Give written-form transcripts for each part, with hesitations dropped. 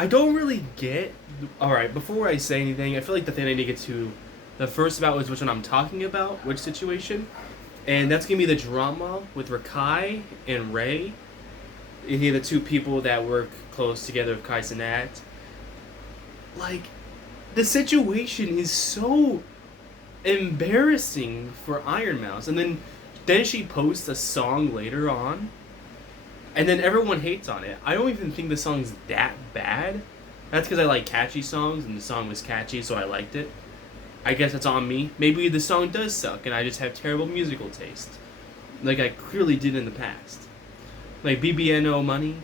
I don't really get. All right, before I say anything, I feel like the thing I need to get to, the first about is which one I'm talking about, which situation, and that's gonna be the drama with Rakai and Ray. Here, the two people that work close together with Kai Cenat. Like, the situation is so embarrassing for ironmouse, and then she posts a song later on, and then everyone hates on it. I don't even think the song's that bad. That's because I like catchy songs, and the song was catchy, so I liked it. I guess it's on me. Maybe the song does suck, and I just have terrible musical taste, like I clearly did in the past. Like BBNO Money,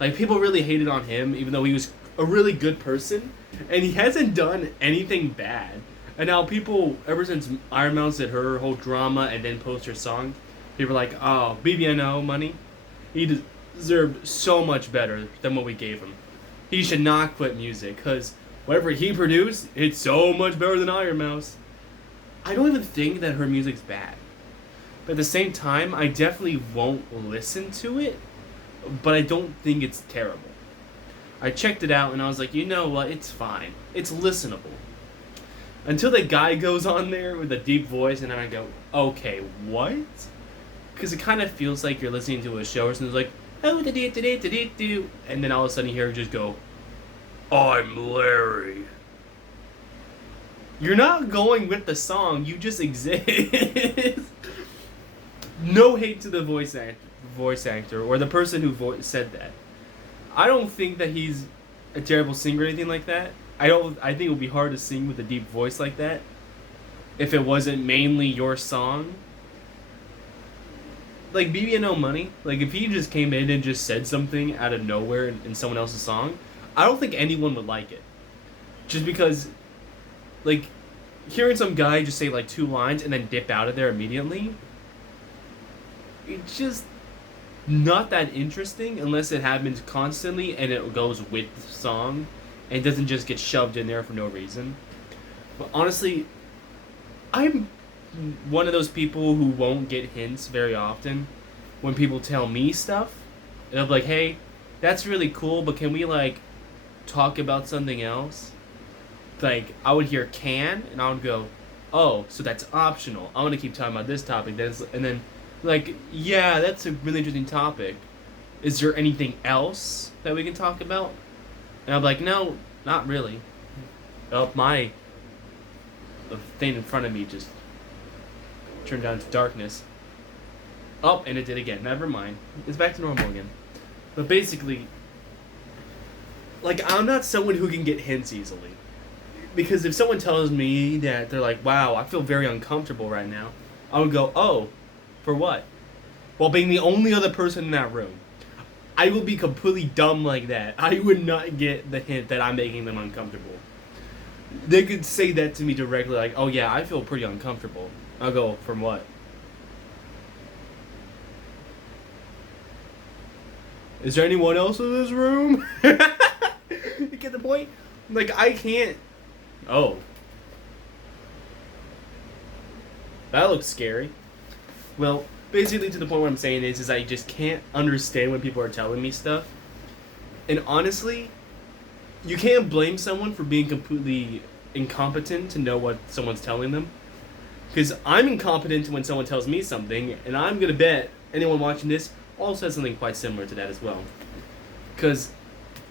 like people really hated on him, even though he was a really good person, and he hasn't done anything bad. And now people, ever since Iron Mouse did her whole drama and then post her song, people are like, oh, BBNO Money, he deserved so much better than what we gave him. He should not quit music, because whatever he produced, it's so much better than Iron Mouse. I don't even think that her music's bad. But at the same time, I definitely won't listen to it, but I don't think it's terrible. I checked it out and I was like, you know what, it's fine. It's listenable. Until the guy goes on there with a deep voice and then I go, okay, what? Because it kind of feels like you're listening to a show or something like, oh, da-dee-da-dee-da-dee-doo, and then all of a sudden you hear just go, I'm Larry. You're not going with the song, you just exist. No hate to the voice actor or the person who said that. I don't think that he's a terrible singer or anything like that. I think it would be hard to sing with a deep voice like that if it wasn't mainly your song. Like BBNO Money, like if he just came in and just said something out of nowhere in someone else's song, I don't think anyone would like it. Just because, like, hearing some guy just say like 2 lines and then dip out of there immediately, it's just not that interesting unless it happens constantly and it goes with the song and doesn't just get shoved in there for no reason. But honestly, I'm one of those people who won't get hints very often when people tell me stuff. And I'm like, hey, that's really cool, but can we like talk about something else? Like, I would hear can and I would go, oh, so that's optional. I want to keep talking about this topic. And then like, yeah, that's a really interesting topic. Is there anything else that we can talk about? And I'm like, no, not really. Oh, the thing in front of me just turned down to darkness. Oh, and it did again. Never mind. It's back to normal again. But basically, like, I'm not someone who can get hints easily. Because if someone tells me that they're like, wow, I feel very uncomfortable right now, I would go, oh, for what? While being the only other person in that room. I would be completely dumb like that. I would not get the hint that I'm making them uncomfortable. They could say that to me directly, like, oh yeah, I feel pretty uncomfortable. I'll go, from what? Is there anyone else in this room? You get the point? Like, I can't... Oh. That looks scary. Well, basically to the point what I'm saying is I just can't understand when people are telling me stuff. And honestly, you can't blame someone for being completely incompetent to know what someone's telling them. Because I'm incompetent when someone tells me something, and I'm going to bet anyone watching this also has something quite similar to that as well. Because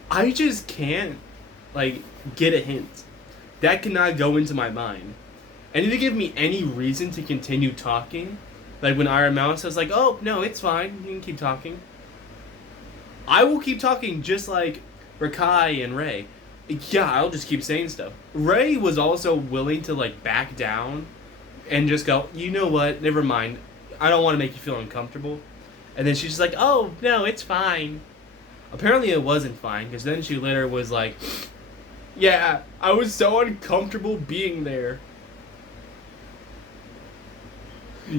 I just can't, like, get a hint. That cannot go into my mind. And if you give me any reason to continue talking, like when Iron Mouse says like, oh, no, it's fine, you can keep talking, I will keep talking just like Rakai and Ray. Yeah, I'll just keep saying stuff. Ray was also willing to like back down and just go, you know what, never mind. I don't want to make you feel uncomfortable. And then she's just like, oh, no, it's fine. Apparently it wasn't fine, because then she later was like, yeah, I was so uncomfortable being there.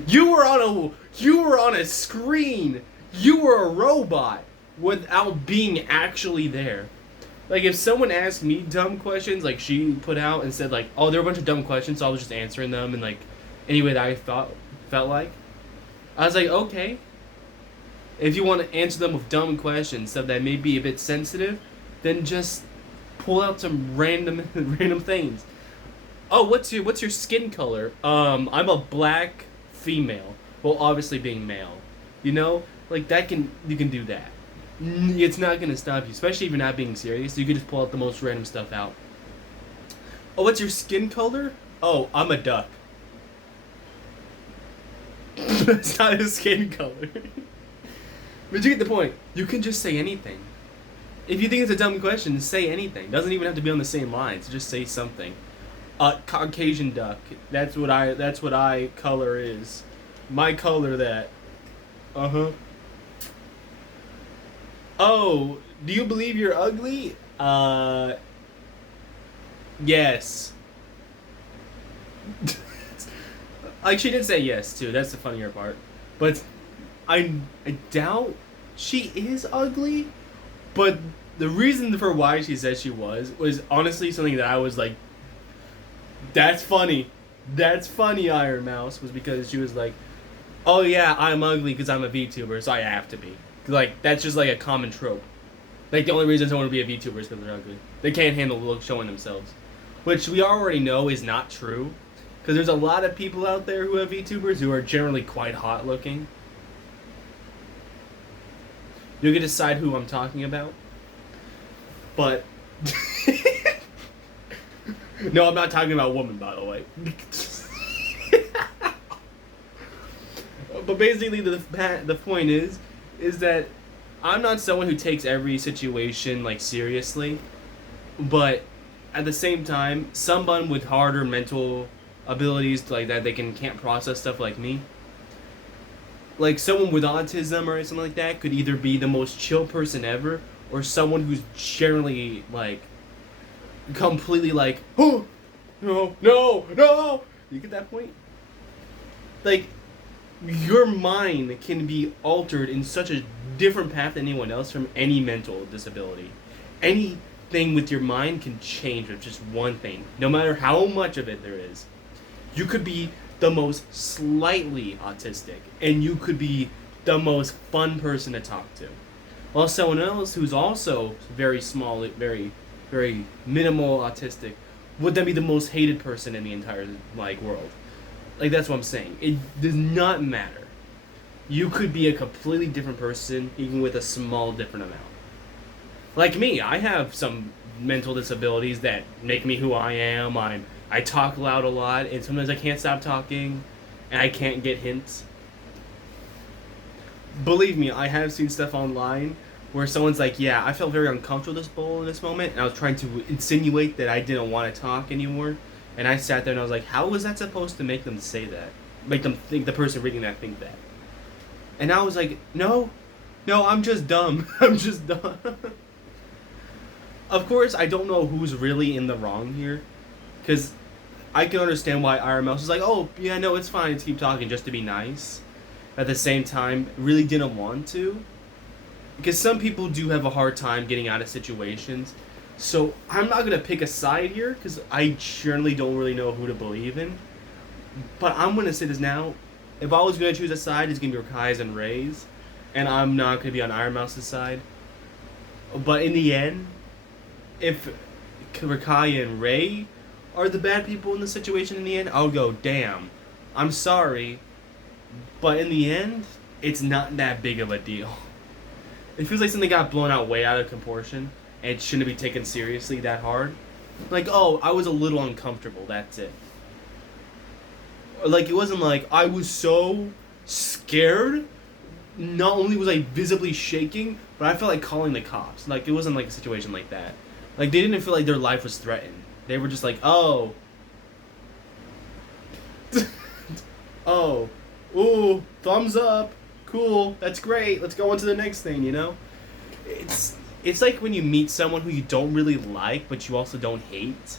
You were on a screen. You were a robot without being actually there. Like, if someone asked me dumb questions, like she put out and said like, oh, there were a bunch of dumb questions, so I was just answering them in like any way that I felt like. I was like, okay. If you want to answer them with dumb questions, stuff that may be a bit sensitive, then just pull out some random random things. Oh, what's your skin color? I'm a black female. Well, obviously being male, you know, like that can you can do that. It's not gonna stop you, especially if you're not being serious. You can just pull out the most random stuff out. Oh, what's your skin color? Oh, I'm a duck. That's not his skin color. But you get the point. You can just say anything. If you think it's a dumb question, say anything. Doesn't even have to be on the same lines. Just say something. Caucasian duck. That's what I color is. My color that. Uh-huh. Oh, do you believe you're ugly? Yes. Like she did say yes too. That's the funnier part. But I doubt she is ugly. But the reason for why she said she was honestly something that I was like, that's funny. That's funny, Iron Mouse, was because she was like, oh yeah, I'm ugly because I'm a VTuber, so I have to be. Like, that's just like a common trope. Like, the only reason someone would be a VTuber is because they're ugly. They can't handle look showing themselves. Which we already know is not true. Because there's a lot of people out there who have VTubers who are generally quite hot looking. You can decide who I'm talking about. But... no, I'm not talking about women, by the way. But basically, the point is that I'm not someone who takes every situation like seriously, but at the same time, someone with harder mental abilities like that, they can't process stuff like me. Like someone with autism or something like that could either be the most chill person ever, or someone who's generally like completely like, oh no no no. You get that point? Like, your mind can be altered in such a different path than anyone else from any mental disability. Anything with your mind can change with just one thing, no matter how much of it there is. You could be the most slightly autistic, and you could be the most fun person to talk to. While someone else who's also very small, very, very minimal autistic, would then be the most hated person in the entire like world. Like, that's what I'm saying. It does not matter. You could be a completely different person, even with a small different amount. Like me, I have some mental disabilities that make me who I am. I talk loud a lot, and sometimes I can't stop talking, and I can't get hints. Believe me, I have seen stuff online where someone's like, yeah, I felt very uncomfortable this bowl in this moment, and I was trying to insinuate that I didn't want to talk anymore. And I sat there and I was like, how was that supposed to make them say that? Make them think, the person reading that think that? And I was like, no, I'm just dumb. I'm just dumb. Of course, I don't know who's really in the wrong here. Because I can understand why Iron Mouse is like, oh, yeah, no, it's fine to keep talking just to be nice. At the same time, really didn't want to. Because some people do have a hard time getting out of situations. So I'm not going to pick a side here, because I generally don't really know who to believe in. But I'm going to say this now. If I was going to choose a side, it's going to be Rakai's and Ray's. And I'm not going to be on Iron Mouse's side. But in the end, if Rakai and Ray are the bad people in the situation in the end, I'll go, damn, I'm sorry. But in the end, it's not that big of a deal. It feels like something got blown out way out of proportion. And it shouldn't be taken seriously that hard. Like, oh, I was a little uncomfortable, that's it. Like, it wasn't like, I was so scared, not only was I visibly shaking, but I felt like calling the cops. Like, it wasn't like a situation like that. Like, they didn't feel like their life was threatened. They were just like, oh. Oh. Ooh, thumbs up. Cool, that's great. Let's go on to the next thing, you know? It's like when you meet someone who you don't really like, but you also don't hate,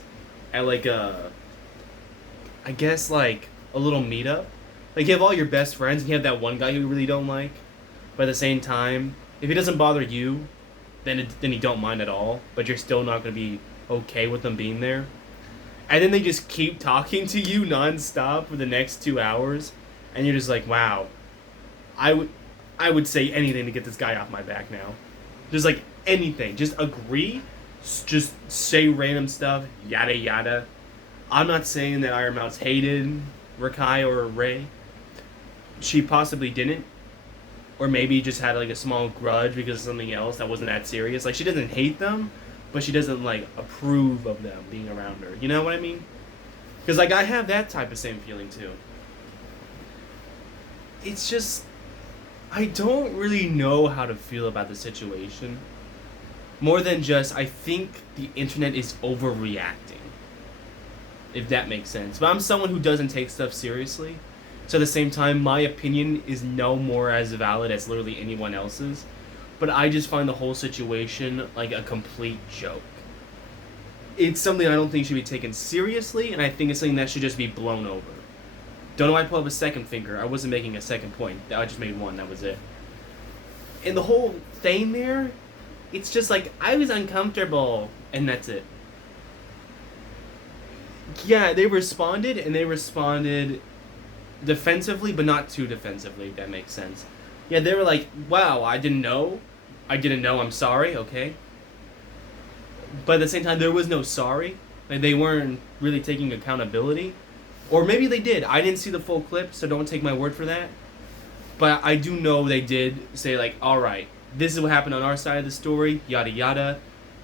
at like I guess like a little meetup. Like, you have all your best friends, and you have that one guy who you really don't like, but at the same time, if he doesn't bother you, then you don't mind at all, but you're still not going to be okay with them being there. And then they just keep talking to you nonstop for the next 2 hours, and you're just like, wow, I would say anything to get this guy off my back now. Just like anything. Just agree just say random stuff, yada yada. I'm not saying that Ironmouse hated Rakai or Ray. She possibly didn't. Or maybe just had like a small grudge because of something else that wasn't that serious. Like she doesn't hate them, but she doesn't like approve of them being around her. You know what I mean? Because like I have that type of same feeling too. It's just I don't really know how to feel about the situation. More than just I think the internet is overreacting. If that makes sense. But I'm someone who doesn't take stuff seriously. So at the same time, my opinion is no more as valid as literally anyone else's. But I just find the whole situation like a complete joke. It's something I don't think should be taken seriously, and I think it's something that should just be blown over. Don't know why I pulled up a second finger. I wasn't making a second point. I just made one. That was it. And the whole thing there, it's just like, I was uncomfortable, and that's it. Yeah, they responded, and they responded defensively, but not too defensively, if that makes sense. Yeah, they were like, wow, I didn't know, I'm sorry, okay? But at the same time, there was no sorry. Like, they weren't really taking accountability. Or maybe they did. I didn't see the full clip, so don't take my word for that. But I do know they did say, like, alright, this is what happened on our side of the story, yada yada.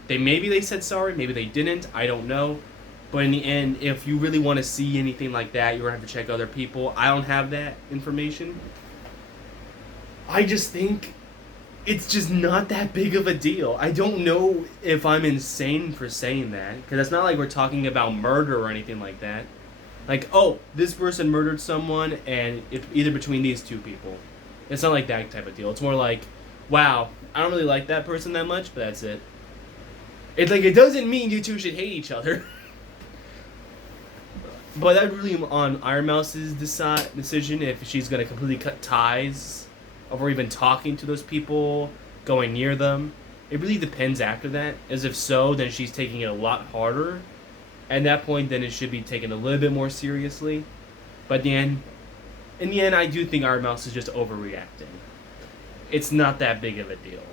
Maybe they said sorry, maybe they didn't, I don't know. But in the end, if you really want to see anything like that, you're going to have to check other people. I don't have that information. I just think it's just not that big of a deal. I don't know if I'm insane for saying that. Because it's not like we're talking about murder or anything like that. Like, oh, this person murdered someone and it's either between these two people. It's not like that type of deal. It's more like, wow, I don't really like that person that much, but that's it. It's like, it doesn't mean you two should hate each other. But that's really on Ironmouse's decision if she's going to completely cut ties or even talking to those people, going near them. It really depends after that. As if so, then she's taking it a lot harder. At that point, then it should be taken a little bit more seriously. But in the end, I do think Ironmouse is just overreacting. It's not that big of a deal.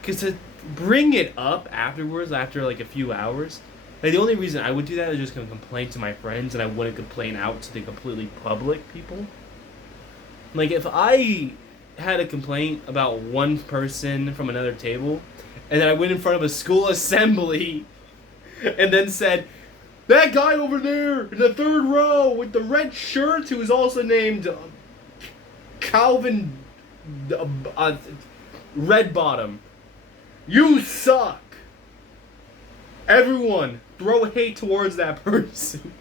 Because to bring it up afterwards, after like a few hours... Like, the only reason I would do that is just going to complain to my friends, and I wouldn't complain out to the completely public people. Like, if I had a complaint about one person from another table, and then I went in front of a school assembly, and then said, that guy over there in the third row with the red shirt who is also named Calvin Redbottom, you suck! Everyone, throw hate towards that person.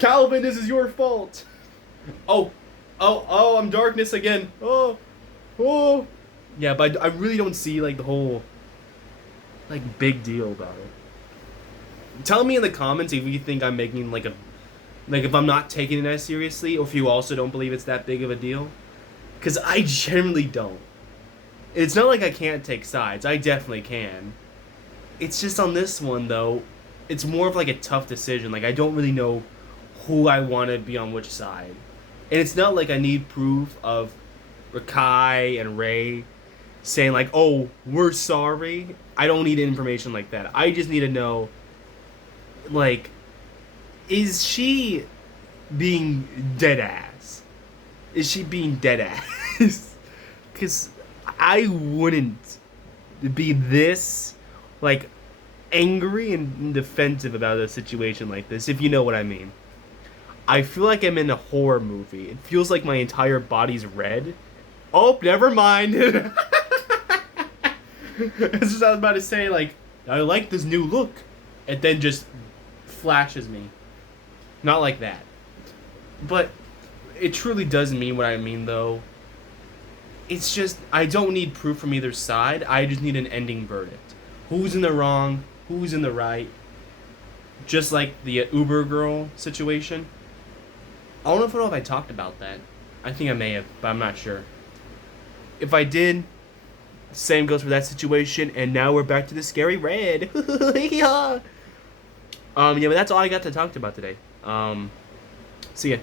Calvin, this is your fault. Oh, I'm darkness again. Oh. Yeah, but I really don't see, like, the whole, like, big deal about it. Tell me in the comments if you think I'm making, like, if I'm not taking it as seriously, or if you also don't believe it's that big of a deal. Because I generally don't. It's not like I can't take sides. I definitely can. It's just on this one, though, it's more of like a tough decision. Like, I don't really know who I want to be on which side. And it's not like I need proof of Rakai and Ray saying, like, oh, we're sorry. I don't need information like that. I just need to know, like, is she being dead ass? Is she being dead ass? Because I wouldn't be this... like, angry and defensive about a situation like this, if you know what I mean. I feel like I'm in a horror movie. It feels like my entire body's red. Oh, never mind. That's just what I was about to say, like, I like this new look. And then just flashes me. Not like that. But it truly does mean what I mean, though. It's just, I don't need proof from either side. I just need an ending verdict. Who's in the wrong? Who's in the right? Just like the Uber girl situation. I don't know if I talked about that. I think I may have, but I'm not sure. If I did, same goes for that situation. And now we're back to the scary red. Yeah, but that's all I got to talk about today. See ya.